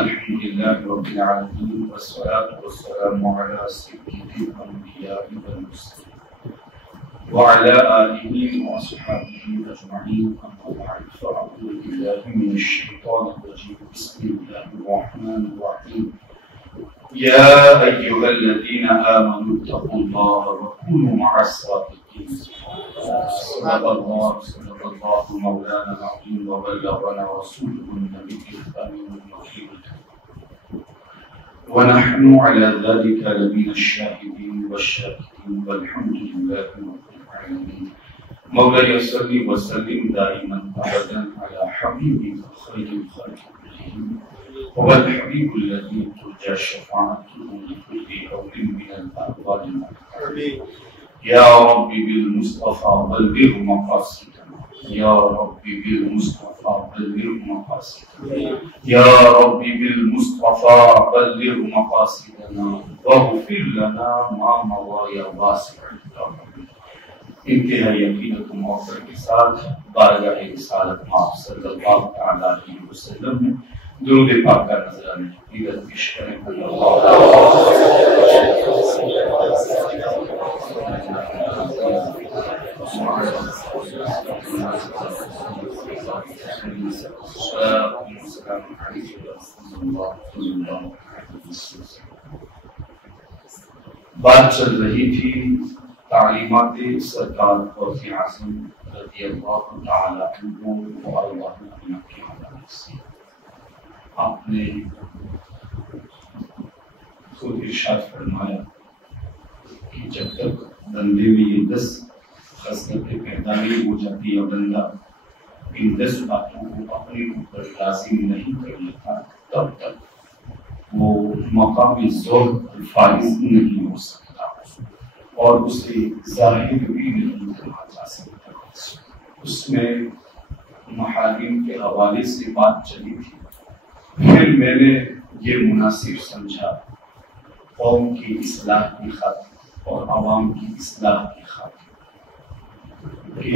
अल्हम्दुलिल्लाहि रब्बिल आलमीन वस्सलातु वस्सलामु अला सय्यिदिल अंबिया'i वल मुरसलीन व अला आलिहि व अस्हाबिहि अजमईन अम्मा बअद फ़अऊज़ु बिल्लाहि मिनश शैतानिर रजीम बिस्मिल्लाहिर रहमानिर रहीम या अय्युहल्लज़ीना आमनू तक़ुल्लाहा व कूनू मअस सादिक़ीन सल्लल्लाहु मौलाना अज़ीम व बल्लगना रसूलुहुन नबियुल अमीनुल मुकीम व नहनु अला ज़ालिका लमिनश शाहिदीन वश्शाकिरीन वल्हम्दुलिल्लाहि रब्बिल आलमीन मौला सल्ली व सल्लिम दाइमन अबदन अला हबीबिका खैरिल खल्क़ि कुल्लिहिम वल हबीबुल्लज़ी तुरजा शफ़ाअतुहु लिकुल्लि कौलिन मिनल अक़वालि आमीन या रब्बी बिल मुस्तफ़ा बल्लिग़ मक़ासिदना या रब्बी बिल मुस्तफ़ा बल्लिग़ मक़ासिदना या रब्बी बिल मुस्तफ़ा बल्लिग़ मक़ासिदना वग़फ़िर लना मा मज़ा या वासिअल रहम। इंतहाई यकीनत व मौक़िफ़ के साथ बारगाह रिसालत माफ़ सल्लल्लाहु तआला अलैहि वसल्लम में दुरूद पाक का नज़राना हकीकत पेश करें। बात चल रही थी तालीमात सरकार गौसे आज़म रज़ियल्लाहु तआला अन्हु व अरवाह के हवाले से। आपने खुद इरशाद फरमाया कि जब तक बंदे में ये 10 खसलतें पैदा नहीं हो जाती है, बंदा इन 10 बातों को अपने ऊपर लाजिम नहीं कर लेता, तब तक वो मकाम ज़ौक़ फाइज नहीं हो सकता और उसे ज़ाहिर भी नहीं कहा जा सकता। उसमें महारिम के हवाले से बात चली थी। फिर मैंने ये मुनासिब समझा कौम की इस्लाह की खातिर और आवाम की इस्लाह की खातिर कि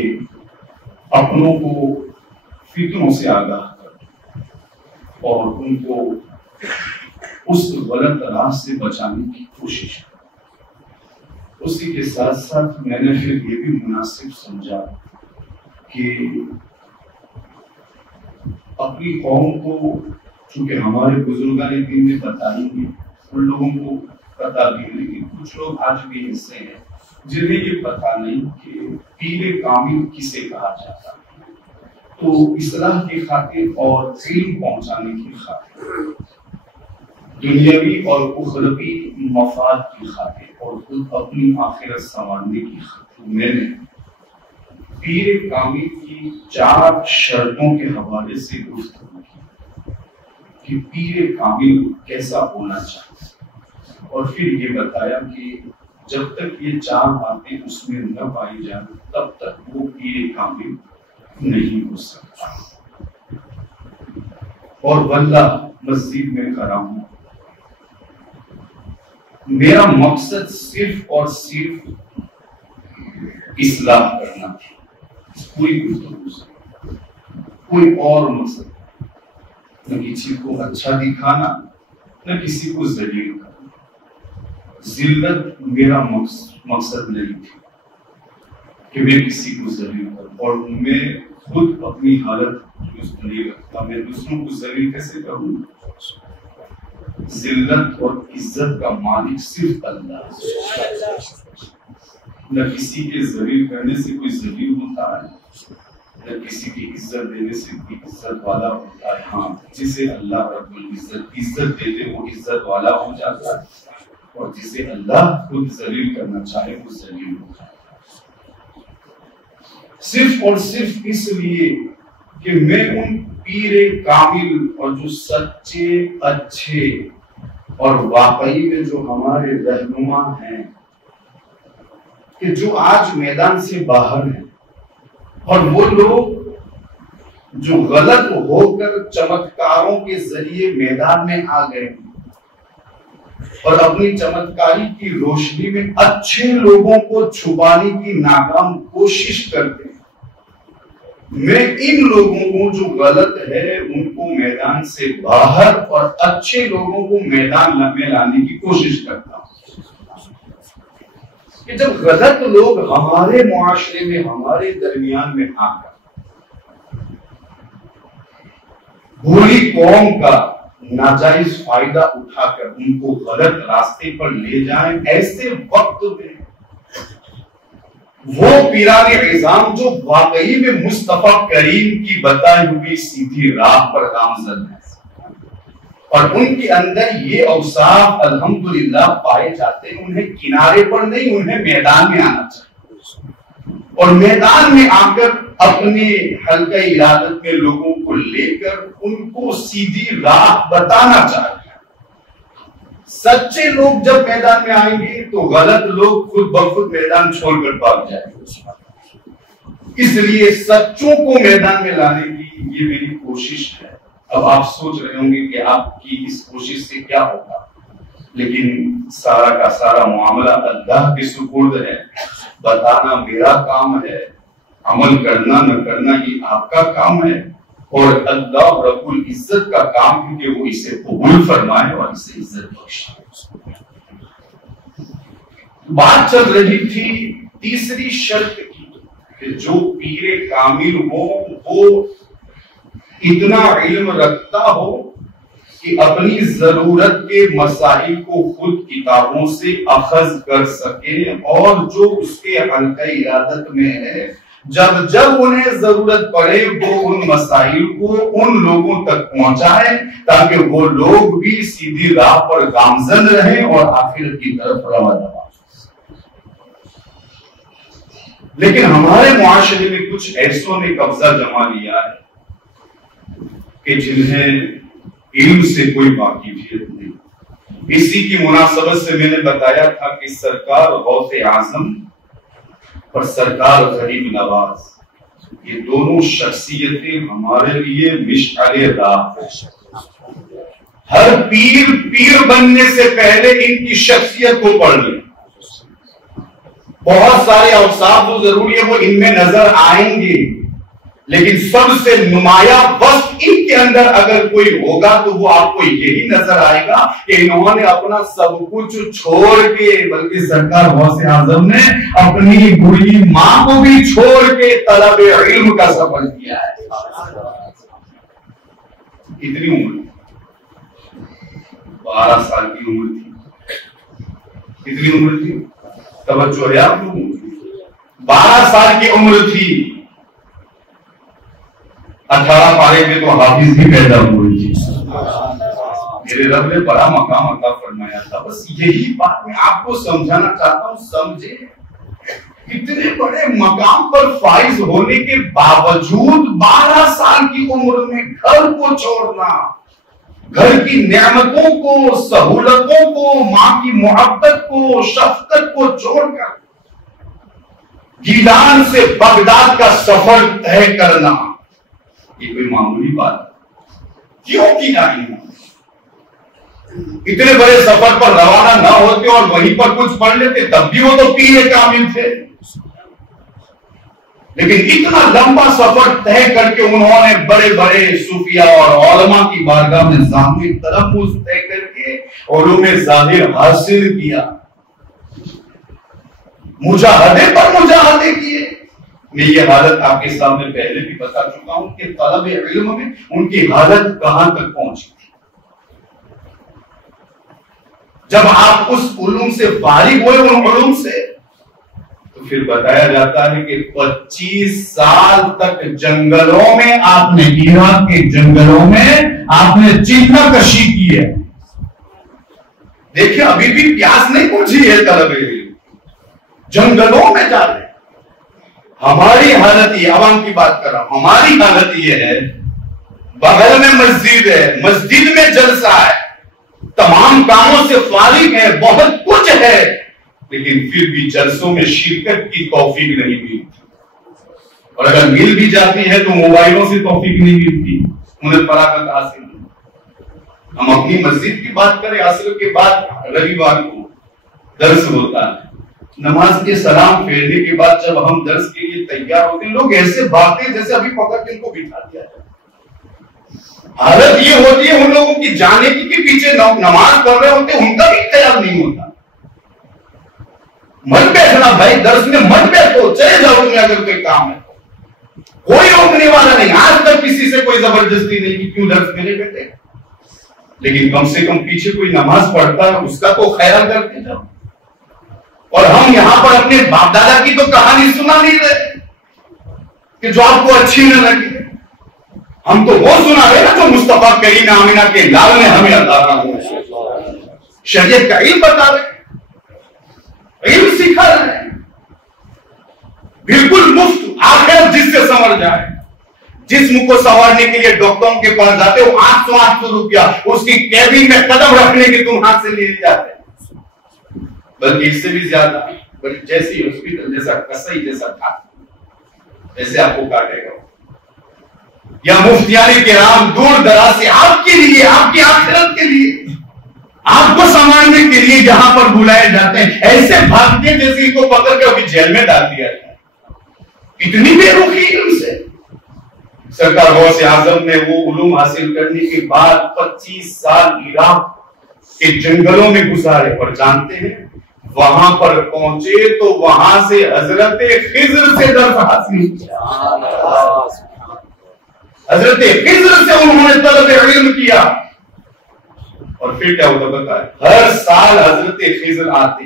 अपनों को फितरों से आगाह कर और उनको उस गलत राह से बचाने की कोशिश कर। उसी के साथ साथ मैंने फिर ये भी मुनासिब समझा कि अपनी कौम को, चूंकि हमारे बुजुर्गान दीन ने बताई है, उन लोगों को पता भी है, लेकिन कुछ लोग आज भी ऐसे हैं जिन्हें ये पता नहीं कि पीरे कामिल किसे कहा जाता है। तो इस्लाह की खातिर और इल्म पहुंचाने की खातिर, दुनियावी और उखरवी मफाद की खातिर और खुद अपनी आखिरत संवारने की खातिर मैंने पीरे कामिल की 4 शर्तों के हवाले से गुफ्तगू की कि पीरे कामिल कैसा होना चाहिए, और फिर ये बताया कि जब तक ये 4 बातें उसमें न पाई जाए तब तक वो पीरे कामिल नहीं हो सकता। और वल्लाह मस्जिद में खड़ा हूं, मेरा मकसद सिर्फ और सिर्फ इस्लाह करना था। पूरी गुफ्तगू से कोई और मकसद, न किसी को अच्छा दिखाना, न किसी को जलील करना। जिल्लत मेरा मकसद नहीं थी कि मैं किसी को जलील करूं, और मैं खुद अपनी हालत दुरुस्त नहीं रखता, मैं दूसरों को जलील कैसे करूं? जिल्लत और इज्जत का मालिक सिर्फ अल्लाह है। न किसी के जलील करने से कोई जलील होता है, न किसी की इज्जत देने से कोई इज्जत वाला होता है। हाँ, जिसे अल्लाह रब्बुल इज्जत दे दे वो इज्जत वाला हो जाता है, और जिसे अल्लाह खुद जलील करना चाहे वो जलील हो जाता है। सिर्फ और सिर्फ इसलिए कि मैं उन पीरे कामिल और जो सच्चे, अच्छे और वाकई में जो हमारे रहनुमा हैं, कि जो आज मैदान से बाहर हैं, और वो लोग जो गलत होकर चमत्कारों के जरिए मैदान में आ गए और अपनी चमत्कारी की रोशनी में अच्छे लोगों को छुपाने की नाकाम कोशिश करते हैं, मैं इन लोगों को जो गलत है उनको मैदान से बाहर और अच्छे लोगों को मैदान में लाने की कोशिश करता हूं कि जब गलत लोग हमारे मुआशरे में, हमारे दरमियान में आकर भोली कौम का नाजायज फायदा उठाकर उनको गलत रास्ते पर ले जाएं, ऐसे वक्त में वो पीराने इज़ाम जो वाकई में मुस्तफा करीम की बताई हुई सीधी राह पर गामजन है और उनके अंदर ये औसाफ अल्हम्दुलिल्लाह पाए जाते हैं, उन्हें किनारे पर नहीं, उन्हें मैदान में आना चाहिए और मैदान में आकर अपने हल्का इरादत में लोगों को लेकर उनको सीधी राह बताना चाहिए। सच्चे लोग जब मैदान में आएंगे तो गलत लोग खुद ब खुद मैदान छोड़कर भाग जाएंगे। इसलिए सच्चों को मैदान में लाने की ये मेरी कोशिश है। अब आप सोच रहे होंगे कि आपकी इस कोशिश से क्या होगा, लेकिन सारा का सारा मामला अल्लाह के सुपुर्द है। बताना मेरा काम है, अमल करना न करना ये आपका काम है और अल्लाह रब्बुल इज्जत का काम है कि वो इसे कबूल फरमाए और इसे इज्जत बख्शे। बात चल रही थी तीसरी शर्त की कि जो पीरे कामिल हो वो इतना इल्म रखता हो कि अपनी जरूरत के मसाइल को खुद किताबों से अखज कर सके और जो उसके हल्का इरादत में है जब जब उन्हें जरूरत पड़े वो उन मसाइल को उन लोगों तक पहुंचाए ताकि वो लोग भी सीधी राह पर गामजन रहे और आखिरत की तरफ रवाना। लेकिन हमारे मुआशरे में कुछ ऐसों ने कब्जा जमा लिया है कि जिन्हें इल्म से कोई वाकिफियत नहीं। इसी की मुनासबत से मैंने बताया था कि सरकार गौसे आजम और सरकार गरीब नवाज, ये दोनों शख्सियतें हमारे लिए मिशअले राह है। हर पीर बनने से पहले इनकी शख्सियत को पढ़ लें। बहुत सारे औसाफ जो जरूरी है वो इनमें नजर आएंगे, लेकिन सबसे नुमाया वक्त इनके अंदर अगर कोई होगा तो वो आपको यही नजर आएगा कि इन्होंने अपना सब कुछ छोड़ के, बल्कि सरकार गौसे आजम ने अपनी बुरी मां को भी छोड़ के तलब इल्म का सफर किया है। कितनी उम्र? 12 साल की उम्र थी। कितनी उम्र थी? तवज्जो है आप लोगों की? 12 साल की उम्र थी। 18 पारे में तो हाफिज भी पैदा हुए थी। मेरे रब ने बड़ा मकाम अता फरमाया था। बस यही बात मैं आपको समझाना चाहता हूं, समझे। इतने बड़े मकाम पर फाइज होने के बावजूद 12 साल की उम्र में घर को छोड़ना, घर की नेमतों को, सहूलतों को, मां की मोहब्बत को, शफकत को छोड़कर गीलान से बगदाद का सफर तय करना, ये कोई मामूली बात क्यों की नहीं? इतने बड़े सफर पर रवाना ना होते और वहीं पर कुछ पढ़ लेते तब भी वो तो पीरे कामिल थे। लेकिन इतना लंबा सफर तय करके उन्होंने बड़े बड़े सूफिया और औलमा की बारगाह में सामने तलफ्फुज़ तय करके उलूम ज़ाहिर हासिल किया, मुजाहदे पर मुजाहदे किए। मैं ये हालत आपके सामने पहले भी बता चुका हूं कि तलब इल्म में उनकी हालत कहां तक पहुंची थी। जब आप उस उलूम से फारिग हुए, उन उलूम से, तो फिर बताया जाता है कि 25 साल तक जंगलों में आपने, इराक के जंगलों में आपने चिन्ह कशी की है। देखिए अभी भी प्यास नहीं बुझी है तलब इल्म, जंगलों में जा रहे। हमारी हालत ये, आवाम की बात कर रहा हूं, हमारी हालत ये है, बगल में मस्जिद है, मस्जिद में जलसा है, तमाम कामों से फारिग है, बहुत कुछ है, लेकिन फिर भी जलसों में शिरकत की तौफीक नहीं मिलती। और अगर मिल भी जाती है तो मोबाइलों से तौफीक नहीं मिलती, उन्हें फरागत हासिल नहीं। हम अपनी मस्जिद की बात करें, असल के बाद रविवार को दर्स होता है, नमाज के सलाम फेरने के बाद जब हम दर्स के लिए तैयार होते हैं, लोग ऐसे भागते हैं जैसे अभी पकड़ के इनको बिठा दिया जाए। हालत ये होती है उन लोगों की जाने की कि पीछे नमाज पढ़ रहे होते, उनका भी ख्याल नहीं होता। मत बैठना भाई, दर्स में मत बैठो, चले जाओ तुम्हें अगर कोई काम है, कोई रोकने वाला नहीं। आज तक किसी से कोई जबरदस्ती नहीं कि क्यों दर्स में नहीं बैठे, लेकिन कम से कम पीछे कोई नमाज पढ़ता है उसका तो ख्याल करते जाओ। और हम यहां पर अपने बाप दादा की तो कहानी सुना नहीं रहे कि जो आपको अच्छी न लगे, हम तो वो सुना रहे ना जो मुस्तफा करीम आमिना के लाल ने हमें अता किया। शरीयत का इल्म बता रहे, इल्म सिखा रहे हैं, बिल्कुल मुफ्त। आखिर जिससे समझ जाए, जिस्म को संवारने के लिए डॉक्टरों के पास जाते हो, 800 रुपया उसकी कैबिन में कदम रखने के तुम हाथ से ले जाते, बल्कि इससे भी ज्यादा। जैसी हॉस्पिटल जैसा कसाई जैसा था ऐसे आपको काटेगा। या मुफ्तियाने के राम दूर दराज से आपके लिए, आपकी आखिरत के लिए, आपको संभालने के लिए जहां पर बुलाए जाते हैं, ऐसे भागते जैसे इनको पकड़ के अभी जेल में डाल दिया जाए। इतनी बेरुखी इनसे। सरकार गौसे आजम ने वो उलूम हासिल करने के बाद 25 साल इराक के जंगलों में गुजारे, और जानते हैं वहां पर पहुंचे तो वहां से हजरत खिज्र से दर्स हासिल किया। हजरत खिज्र से उन्होंने तलब इल्म किया। और फिर क्या होता बताए, हर साल हजरत खिज्र आते,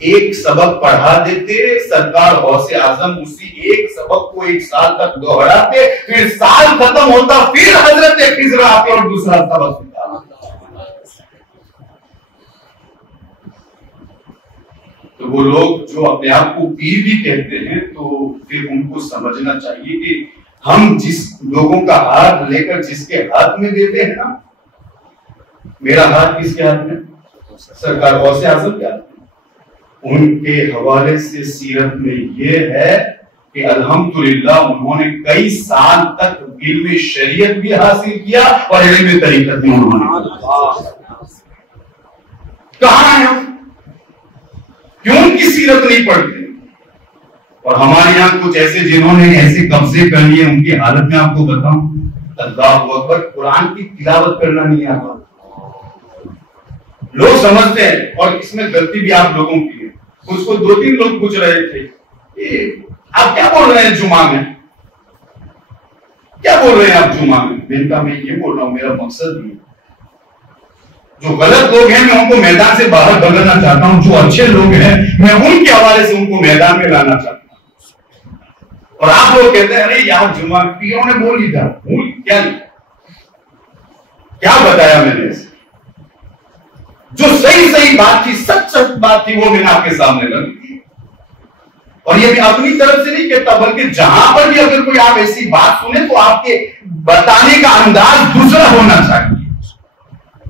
एक सबक पढ़ा देते, सरकार गौसे आजम उसी एक सबक को 1 साल तक दोहराते, फिर साल खत्म होता, फिर हजरत खिज्र आते और दूसरा सबक सिखाते। तो वो लोग जो अपने आप को पीर भी कहते हैं, तो फिर उनको समझना चाहिए कि हम जिस लोगों का हाथ लेकर जिसके हाथ में देते हैं ना, मेरा हाथ किसके हाथ में? सरकार गौसे आजम के हाथ में। उनके हवाले से सीरत में यह है कि अल्हम्दुलिल्लाह उन्होंने कई साल तक इल्म शरीयत भी हासिल किया और इल्म तरीकत भी उन्होंने। कहां है हम? क्यों उनकी सीरत नहीं पढ़ते? और हमारे यहां कुछ ऐसे जिन्होंने ऐसे कब्जे कर लिए, उनकी हालत में आपको बताऊं, अल्लाहु अकबर, कुरान की तिलावत करना नहीं आता। लोग समझते हैं, और इसमें गलती भी आप लोगों की है। उसको 2-3 लोग पूछ रहे थे, आप क्या बोल रहे हैं जुमा में, क्या बोल रहे हैं आप जुमा में? मैंने कहा मैं ये बोल रहा हूं, मेरा मकसद नहीं है। जो गलत लोग हैं मैं उनको मैदान से बाहर भगाना चाहता हूं, जो अच्छे लोग हैं मैं उनके हवाले से उनको मैदान में लाना चाहता हूं। और आप लोग कहते हैं अरे यार जुमा पीरों ने बोल ही था, क्या बताया मैंने? जो सही सही बात थी, सच बात थी, वो मैंने आपके सामने रख दी। और ये भी अपनी तरफ से नहीं कहता, बल्कि जहां पर भी अगर कोई आप ऐसी बात सुने तो आपके बताने का अंदाज दूसरा होना चाहिए।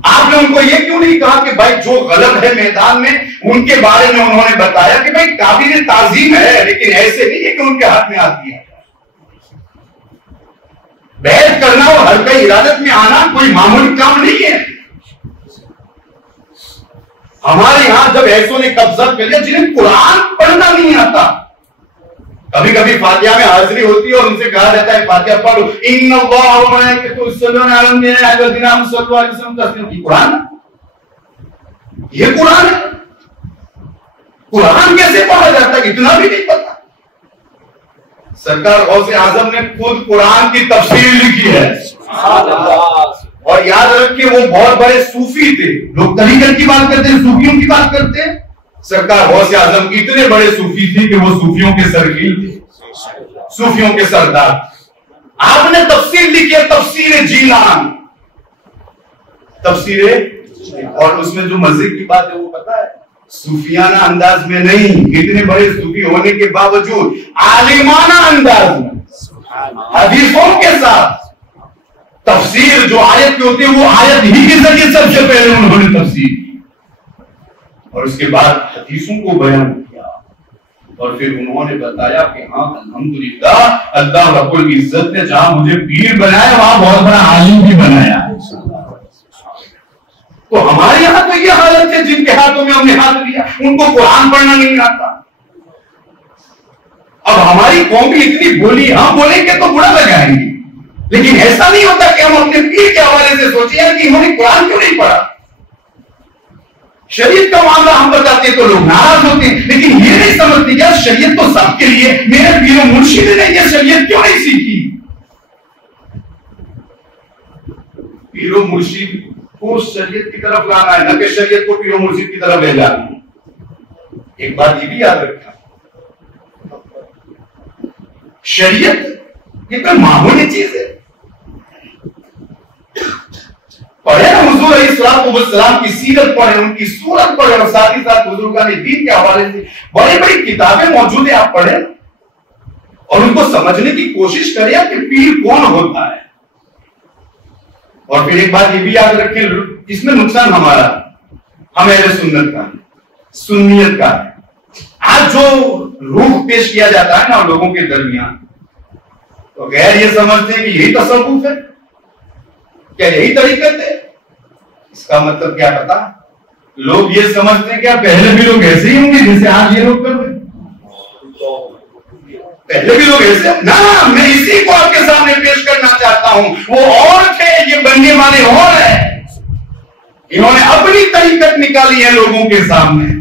आपने उनको ये क्यों नहीं कहा कि भाई जो गलत है मैदान में उनके बारे में उन्होंने बताया कि भाई काबिल ताजीम है, लेकिन ऐसे नहीं है कि उनके हाथ में हाथ दिया। बहस करना और हल्का इरादत में आना कोई मामूली काम नहीं है। हमारे यहां जब ऐसों ने कब्जा कर लिया जिन्हें कुरान पढ़ना नहीं आता, कभी कभी फातिहा में हाजिरी होती है और उनसे कहा जाता है फातिहा पढ़ो, कुरान, ये कुरान है? कुरान कैसे पढ़ा जाता है इतना भी नहीं पता। सरकार गौसे आजम ने खुद कुरान की तफसीर लिखी है। और याद रखिए वो बहुत बड़े सूफी थे। लोग तरीकत की बात करते हैं, सूफियों की बात करते हैं। सरकार गौसे आजम इतने बड़े सूफी थे कि वो सूफियों के सरकील थे, सूफियों के सरदार। आपने तफसीर लिखी है, तफसीर जीलान, तफसीर, और उसमें जो मजे की बात है वो पता है, सूफियाना अंदाज में नहीं, इतने बड़े सूफी होने के बावजूद आलिमाना अंदाज में हदीसों के साथ तफसीर जो आयत की होती है वो आयत ही के जरिए सबसे पहले उन्होंने तफसीर की और उसके बाद हदीसों को बयान किया। और फिर उन्होंने बताया कि हाँ अल्हम्दुलिल्लाह अल्लाह रब्बुल इज्जत ने जहां मुझे पीर बनाया वहां बहुत बड़ा आलिम भी बनाया। तो हमारे यहां तो ये हालत है, जिनके हाथों में हमने हाथ लिया उनको कुरान पढ़ना नहीं आता, अब हमारी कौम भी इतनी बोली, हम बोलेंगे तो बुरा लगाएंगे, लेकिन ऐसा नहीं होता कि हम अपने पीर के हवाले से सोचे यार कि इन्होंने कुरान क्यों नहीं पढ़ा। शरीयत का मामला हम बताते तो लोग नाराज होते हैं, लेकिन ये नहीं समझते क्या शरीयत तो सबके लिए, मेरे पीरों मुर्शिद ने ये शरीयत क्यों नहीं सीखी। पीरों मुर्शिद को शरीयत की तरफ लाना है, न कि शरीयत को पीरों मुर्शिद की तरफ ले जाना है। एक बात ये भी याद रखना, शरीयत ये कोई मामूली चीज है। पढ़े ना हुजूर अलैहिस्सलाम की सीरत पढ़े, उनकी सूरत पढ़े, और साथ ही साथ बुजुर्गान दीन के हवाले से बड़ी बड़ी किताबें मौजूद है, आप पढ़े और उनको समझने की कोशिश करें कि पीर कौन होता है। और फिर एक बात ये भी याद रखें, इसमें नुकसान हमारा, हम अहले सुन्नत का, सुन्नियत का है। आज जो रूह पेश किया जाता है ना लोगों के दरमियान, तो गैर ये समझते हैं कि यही तसव्वुफ है, क्या यही तरीकत है। इसका मतलब क्या पता, लोग ये समझते हैं क्या पहले भी लोग ऐसे ही होंगे जैसे आज ये लोग कर रहे, पहले भी लोग ऐसे ना। मैं इसी को आपके सामने पेश करना चाहता हूं, वो और थे, ये बनने वाले और है। इन्होंने अपनी तरीकत निकाली है लोगों के सामने,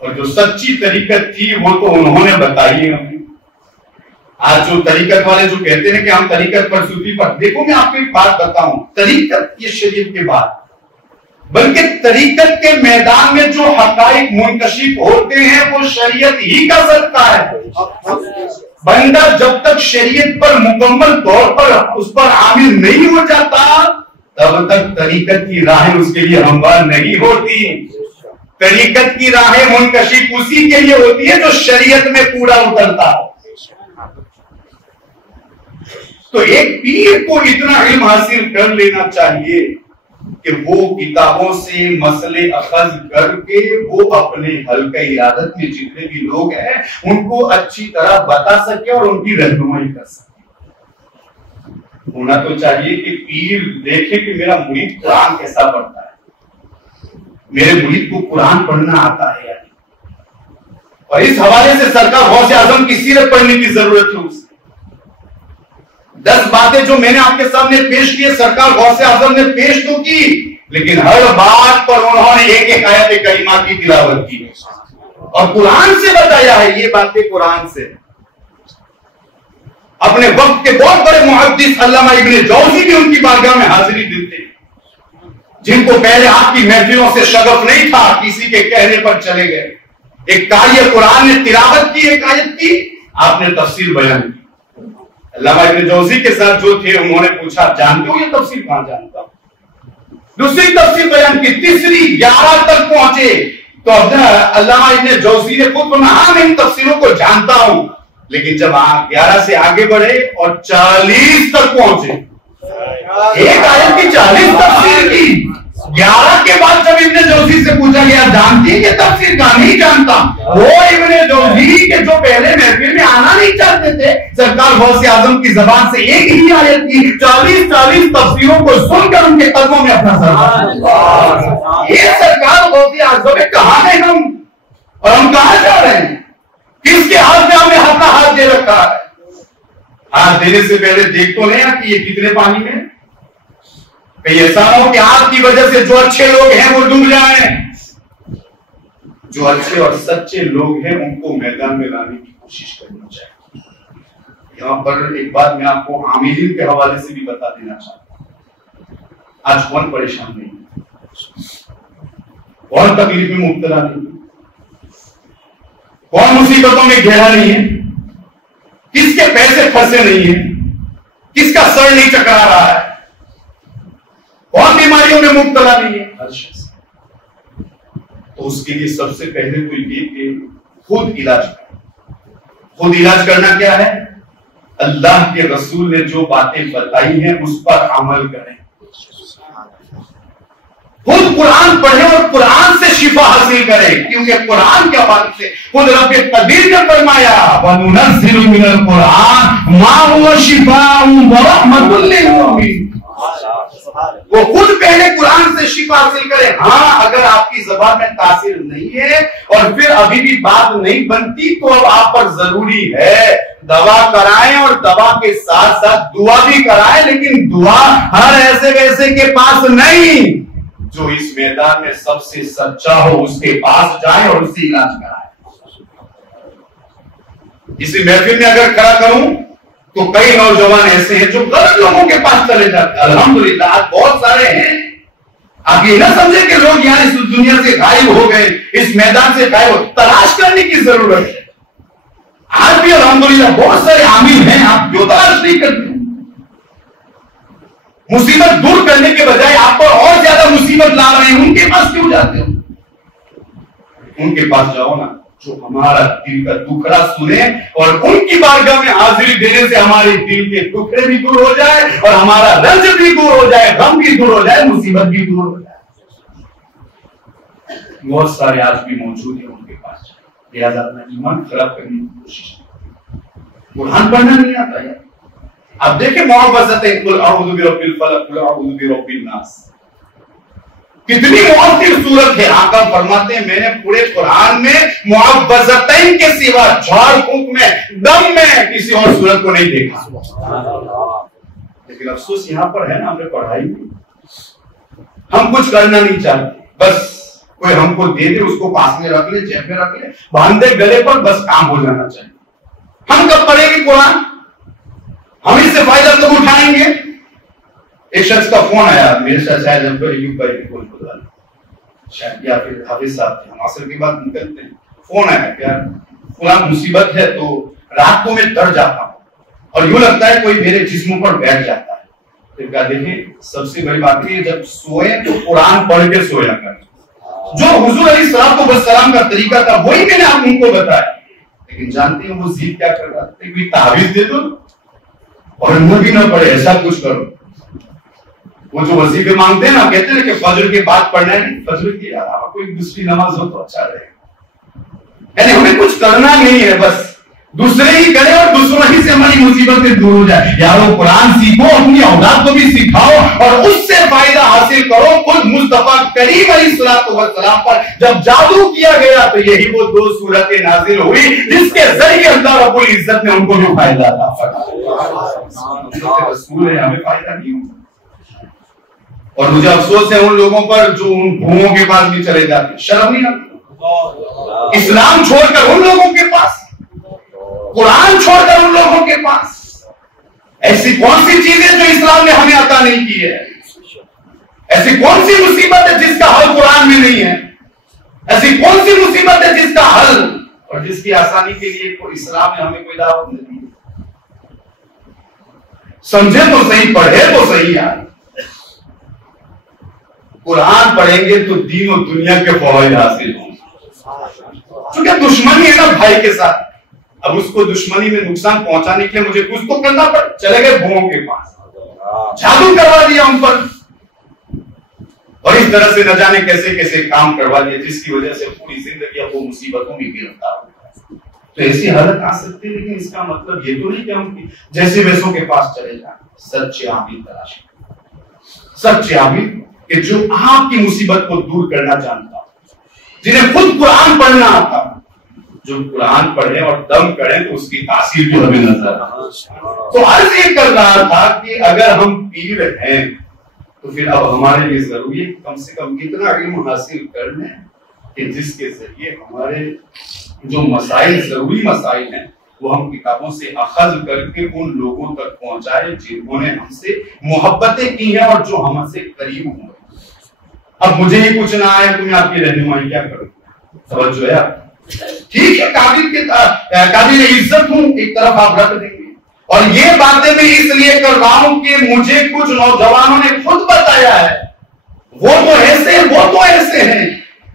और जो सच्ची तरीकत थी वो तो उन्होंने बताई है हमें। आज जो तरीकत वाले जो कहते हैं कि हम तरीकत पर, सूफी पर, देखो मैं आपको एक बात बताऊं, तरीकत ये शरीयत के बाद, बल्कि तरीकत के मैदान में जो हकाइक मुंकशिफ होते हैं वो शरीयत ही का सदका है। बंदा जब तक शरीयत पर मुकम्मल तौर पर उस पर आमिल नहीं हो जाता, तब तक तरीकत की राहें उसके लिए हमवार नहीं होती। तरीकत की राहें मुंकशिफ उसी के लिए होती है जो शरीयत में पूरा उतरता हो। तो एक पीर को इतना इल्म हासिल कर लेना चाहिए कि वो किताबों से मसले अखज करके वो अपने हल्का इरादत में जितने भी लोग हैं उनको अच्छी तरह बता सके और उनकी रहनुमाई कर सके। होना तो चाहिए कि पीर देखे कि मेरा मुरीद कुरान कैसा पढ़ता है, मेरे मुरीद को कुरान पढ़ना आता है या नहीं। और इस हवाले से सरकार गौसे आजम की सीरत पढ़ने की जरूरत है। उससे 10 बातें जो मैंने आपके सामने पेश की, सरकार गौसे आजम ने पेश तो की, लेकिन हर बात पर उन्होंने एक एक आयत करीमा की तिलावत की और कुरान से बताया है। ये बातें कुरान से। अपने वक्त के बहुत बड़े मुहद्दिस अल्लामा इब्ने जौजी भी उनकी बारगाह में हाजिरी देते हैं, जिनको पहले आपकी महफिलों से शगफ नहीं था, किसी के कहने पर चले गए। एक कारी कुरान ने तिलावत की, एक आयत की, आपने तफसीर बयान की। अल्लामा इब्ने जौजी के साथ जो थे उन्होंने पूछा, जानते हो ये तफसीर? कहां जानता हूं। दूसरी तफसीर बयान की, तीसरी 11 तक पहुंचे तो अल्लामा इब्ने जौजी ने खुद कहा, हाँ मैं इन तफसीरों को जानता हूं, लेकिन जब 11 से आगे बढ़े और 40 तक पहुंचे, एक आयत की 40 तफसीर की। 11 के बाद जब इब्ने जौजी से पूछा गया, जानती है तफसीर? का नहीं जानता। वो इब्ने जौजी के जो पहले महफिल में आना नहीं चाहते थे, सरकार गौसे आजम की जबान से एक ही आयत की 40 तफसीरों को सुनकर उनके कदमों में अपना सर। ये सरकार गौसे आजम में कहां है हम, और हम कहां जा रहे हैं? किसके हाथ में हमने अपना हाथ दे रखा है? हाथ देने से पहले देख तो नहीं कि ये कितने पानी में। कहीं ऐसा हो कि आपकी वजह से जो अच्छे लोग हैं वो डूब जाएं। जो अच्छे और सच्चे लोग हैं उनको मैदान में लाने की कोशिश करनी चाहिए। यहाँ पर एक बात मैं आपको आमिलीन के हवाले से भी बता देना चाहता हूं। आज कौन परेशान नहीं है, कौन तकलीफ में मुब्तला नहीं है, कौन मुसीबतों में घेरा नहीं है, किसके पैसे फंसे नहीं है, किसका सर नहीं चकरा रहा है, कौन बीमारियों में मुब्तला नहीं है? हर शख्स। तो उसके लिए सबसे पहले तो ये कि खुद इलाज करें। खुद इलाज करना क्या है? अल्लाह के रसूल ने जो बातें बताई हैं उस पर अमल करें। खुद कुरान पढ़े और कुरान से शिफा हासिल करें, क्योंकि कुरान के हवाले से खुद रब कदीर ने फरमाया, वनुनज़्ज़िलु मिनल कुरान मा हुवा शिफाउन व रहमतुल लिल मुमिनीन। वो खुद पहले कुरान से शिफा हासिल करें। हाँ, अगर आपकी ज़बान में तासीर नहीं है और फिर अभी भी बात नहीं बनती, तो अब आप पर जरूरी है दवा कराएं और दवा के साथ साथ दुआ भी कराएं, लेकिन दुआ हर ऐसे वैसे के पास नहीं, जो इस मैदान में सबसे सच्चा हो उसके पास जाए और उससे इलाज कराए। इसी महफिल में अगर खड़ा करूं तो कई नौजवान ऐसे हैं जो गलत लोगों के पास चले जाते हैं। अल्हम्दुलिल्लाह आज बहुत सारे हैं। आप ये ना समझे कि लोग यहां इस दुनिया से गायब हो गए, इस मैदान से गायब हो, तलाश करने की जरूरत है। आज भी अल्हम्दुलिल्लाह बहुत सारे आमिल हैं, आप क्यों तलाश नहीं करते? मुसीबत दूर करने के बजाय आप पर और ज्यादा मुसीबत ला रहे हैं, उनके पास क्यों जाते हो? उनके पास जाओ ना, जो हमारा दिल का दुखड़ा सुने, और उनकी बारगाह में हाजिरी देने से हमारे दिल के दुखड़े भी दूर हो जाए और हमारा रंज भी दूर हो जाए, गम भी दूर हो जाए, मुसीबत भी दूर हो जाए। बहुत सारे आज भी मौजूद है उनके पास, लिहाजा अपना ईमान खराब करने की कोशिश। कुरान पढ़ना नहीं आता है। अब देखिए मुअव्वज़तैन, कुल अऊज़ु बिरब्बिल फलक, कुल अऊज़ु बिरब्बिन नास, कितनी मुअत्तिर सूरत है। आका फरमाते हैं मैंने पूरे कुरान में मुअव्वज़तैन के सिवा झाड़ फूंक में, दम में किसी और सूरत को नहीं देखा। लेकिन अफसोस यहां पर है ना, हमने पढ़ाई नहीं, हम कुछ करना नहीं चाहते, बस कोई हमको दे दे, उसको पास में रख ले, जेब में रख ले, बांध दे गले पर, बस काम हो जाना चाहिए। हम कब पढ़ेंगे कुरान? हम इससे फायदा कब उठाएंगे? एक शख्स का फोन आया मेरे साथ, शायद शायद या फिर हाफिज साहब थे, हम असर के बाद निकलते हैं, फोन आया क्या फलां मुसीबत है, तो रात को मैं डर जाता हूं और यूं लगता है कोई मेरे जिस्म पर बैठ जाता है। फिर क्या देखें, सबसे बड़ी बात है जब सोए तो कुरान पढ़ के सोया करें। जो हुजूर अलैहिस्सलाम का तरीका था वही मैंने आप उनको बताया। लेकिन जानते हैं वो जिद क्या कर रहा था, कोई ताबीज दे दो और मुंह भी ना पड़े, ऐसा कुछ करो। वो जो वजीफे मांगते हैं ना, कहते हैं कि फजर के बाद पढ़ना है, फजर के अलावा कोई दूसरी नमाज हो तो अच्छा रहेगा। यानी हमें कुछ करना नहीं है, बस दूसरे ही करें और दूसरों ही से हमारी मुसीबतें दूर हो जाए। यारो कुरान सीखो, अपनी औलाद को भी सिखाओ और उससे फायदा हासिल करो। खुद मुस्तफा करीम अलैहिस्सलाम पर जब जादू किया गया तो यही वो दो सूरतें नाजिल हुई जिसके जरिए अल्लाह रब्बुल इज्जत ने उनको जो फायदा अता फरमाया। रसूल है, हमें फायदा नहीं होगा। और मुझे अफसोस है उन लोगों पर जो उन भूमों के पास भी चले जाते, शर्म नहीं आती? इस्लाम छोड़कर उन लोगों के पास, कुरान छोड़कर उन लोगों के पास। ऐसी कौन सी चीज है जो इस्लाम ने हमें अता नहीं की है? ऐसी कौन सी मुसीबत है जिसका हल कुरान में नहीं है? ऐसी कौन सी मुसीबत है जिसका हल और जिसकी आसानी के लिए कोई इस्लाम ने हमें कोई दावत नहीं दी? समझे तो सही, पढ़े तो सही यार। कुरान पढ़ेंगे तो दीन और दुनिया के फवायद हासिल होंगे। क्योंकि दुश्मनी है ना भाई के साथ, अब उसको दुश्मनी में नुकसान पहुंचाने के लिए मुझे कुछ तो करना पड़। चले गए भूमों के पास, जादू करवा दिया उन पर और इस तरह से न जाने कैसे कैसे काम करवा दिया जिसकी वजह से पूरी जिंदगी अब वो मुसीबतों में गिरफ्तार हो गया। तो ऐसी हालत आ सकती है, लेकिन इसका मतलब ये तो नहीं कि हम जैसे वैसों के पास चले जाए। सच्चे आमिल तलाश, सच्चे आमिल कि जो आपकी मुसीबत को दूर करना जानता, जिन्हें खुद कुरान पढ़ना आता, जो कुरान पढ़े और दम करें तो उसकी तासीर भी हमें नजर आ। तो अर्ज ये कर रहा था कि अगर हम पीर हैं तो फिर अब हमारे लिए जरूरी है कम से कम इतना इल्म हासिल कर लें कि जिसके जरिए हमारे जो मसाइल, जरूरी मसाइल हैं, वो हम किताबों से अखज़ करके उन लोगों तक पहुंचाए जिन्होंने हमसे मोहब्बतें की हैं और जो हमसे करीब हुए। अब मुझे ही कुछ ना आए तो मैं आपकी रहनुमाई क्या करूं? समझ है आप? ठीक है, काबिल इज्जत हूं, एक तरफ आप रख देंगे। और ये बातें मैं इसलिए कर रहा हूं कि मुझे कुछ नौजवानों ने खुद बताया है, वो तो ऐसे हैं, वो तो ऐसे हैं।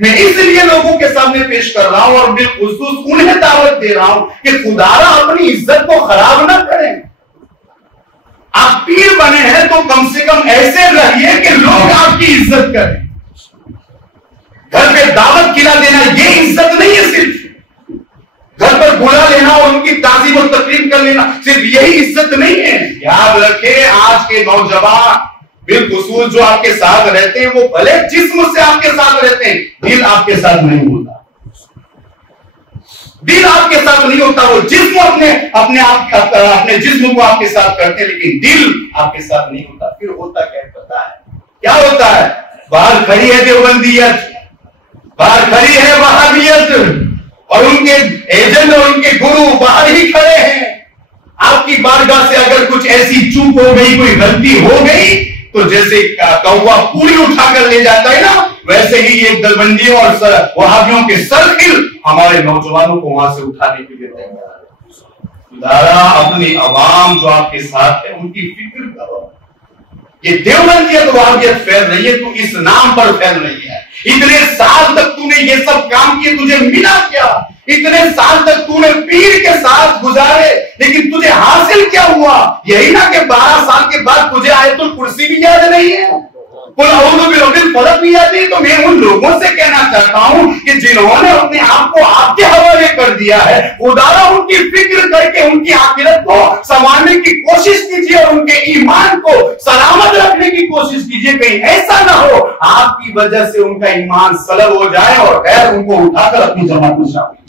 मैं इसलिए लोगों के सामने पेश कर रहा हूं और मैं खुसूस उन्हें दावत दे रहा हूं कि खुदारा अपनी इज्जत को खराब ना करें। आप पीर बने हैं तो कम से कम ऐसे रहिए कि लोग आपकी इज्जत करें। घर पे दावत खिला देना ये इज्जत नहीं है, सिर्फ घर पर बुला लेना और उनकी ताज़ीम और तकरीम कर लेना सिर्फ यही इज्जत नहीं है। याद रखें, आज के नौजवान बिलखुसूस जो आपके साथ रहते हैं वो भले जिस्म से आपके साथ रहते हैं, दिल आपके साथ नहीं होता। दिल आपके साथ नहीं होता, वो जिस्म अपने जिस्म को आपके साथ करते हैं, लेकिन दिल आपके साथ नहीं होता। फिर होता क्या पता है? क्या होता है? बाहर खड़ी है देवबंदियत, बाहर खड़ी है वहाबियत, और उनके एजेंट और उनके गुरु बाहर ही खड़े हैं। आपकी बारगाह से अगर कुछ ऐसी चूक हो गई, कोई गलती हो गई, तो जैसे कौवा पूरी उठाकर ले जाता है ना, वैसे ही ये दलबंदियों और वहाबियों के सर्किल हमारे नौजवानों को वहां से उठाने के लिए तैयार है। खुदारा अपनी आवाम जो आपके साथ है उनकी फिक्र करो। ये देवबंदियत वहाबियत फैल रही है तो इस नाम पर फैल रही है। इतने साल तक तूने ये सब काम किए, तुझे मिला क्या? इतने साल तक तूने पीर के साथ गुजारे, लेकिन तुझे हासिल क्या हुआ? यही ना कि 12 साल के बाद तुझे आयतुल कुर्सी भी याद नहीं है, कुल औज़ु बिरब्बिल फलक भी याद नहीं। तो मैं उन लोगों से कहना चाहता हूं कि जिन्होंने अपने आप को आपके हवाले कर दिया है, खुदारा उनकी फिक्र करके उनकी आखिरत को संवारने की कोशिश कीजिए और उनके ईमान को सलामत रखने की कोशिश कीजिए। कहीं ऐसा ना हो आपकी वजह से उनका ईमान सलब हो जाए और गैर उनको उठाकर अपनी जमात में शामिल।